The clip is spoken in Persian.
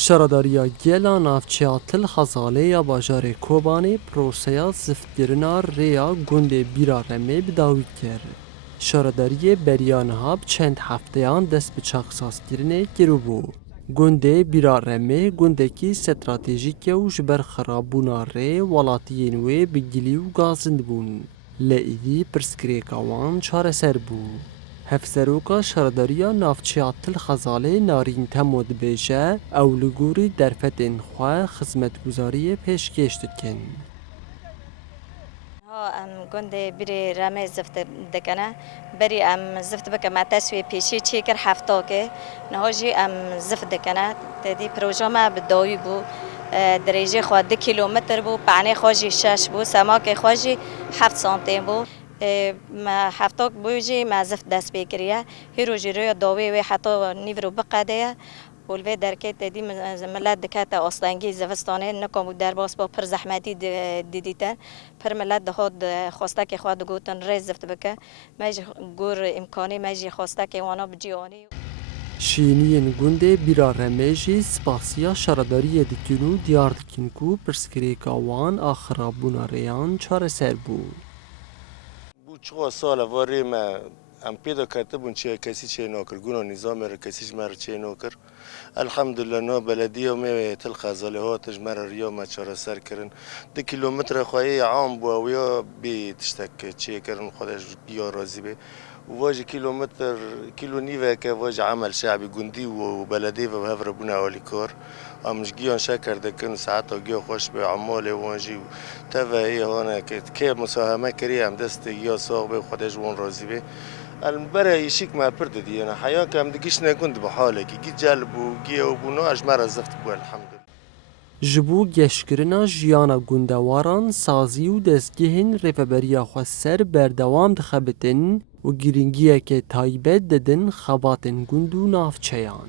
شرداریا گیلا نافچیا تل خزاله یا باجار کوبانی پروسیا زفتگرنا ریا گند بیرا رمه بداوی کرد. شرداری بریان هاب چند هفتهان دست به چاقسازگیرنه گرو بو. گند بیرا رمه گندکی استراتژیک و جبر خرابونا ری ولاتین و بگلی و گازند بون. لعیدی پرسکریکاوان چاره سر بو. هفسروکا شرداریا نافچیا تل خزاله نارین تمود بیشه او لگوری درفتین خواه خدمتگزاری پیشکش دکن. ام گنده بری رمه زفت دکنه بری زفت بکه مع تسویه پیشی چی کر هفته که نهاجی زفت دکنه تدی پروژه ما بدایی بو درجه خود 2 کیلومتر بو پعنی خواجی 6 بو سماک خواجی 7 سانتیم بو ما هفته بوجی ما زفت دست بکریه هیروجی روی داوی و حتی نیورو بقیده ولوی درکت دی ملت دکات آستانگی زوستانه نکامو در باس با پر زحمتی دیدیتن پر ملت دهاد خواسته که خود گوتن ریز زفت بکه ماجی گور امکانی ماجی خواسته که وانا بجیانی شینین گنده بیرا رمیجی سپاسیا شرداری دکنو دیار دکنکو پرسکریکاوان آخرابونا ریان چاره سر بو. چه سال واری ما پیدا کرده بون چه کسی چه نکرد گونا نظام را کسی مر چه نکرد الحمدلله نه بلدیه می تل خزاله ها تجمر ریا ما چهار سر کردن 2 کیلومتر خواهی عام با ویا بی تشتک چه کردن خودش بیا راضی به واج کیلومتر کیلو نیوه که واج عمل شعبی گندی و بلدی و هفر بنا علی کار امش گیان شکر دکن ساعت و گیا خوش به عمال وانجی و تفاهی هانا که مساهمه کری هم دست یا ساق به خودش وان راضی به البرای یشیک ما پرده دینا حیا کم دگیش نگند به حاله که گی جلب و گیا و بنا اجمر زفت بو الحمدلله جبو گشکرنا جیانا گندواران سازی و دستگیهن ریفبریا خو سر بردوام دخبتن و گرینگیه که تایبت ددن خباتن گندو نافچیان.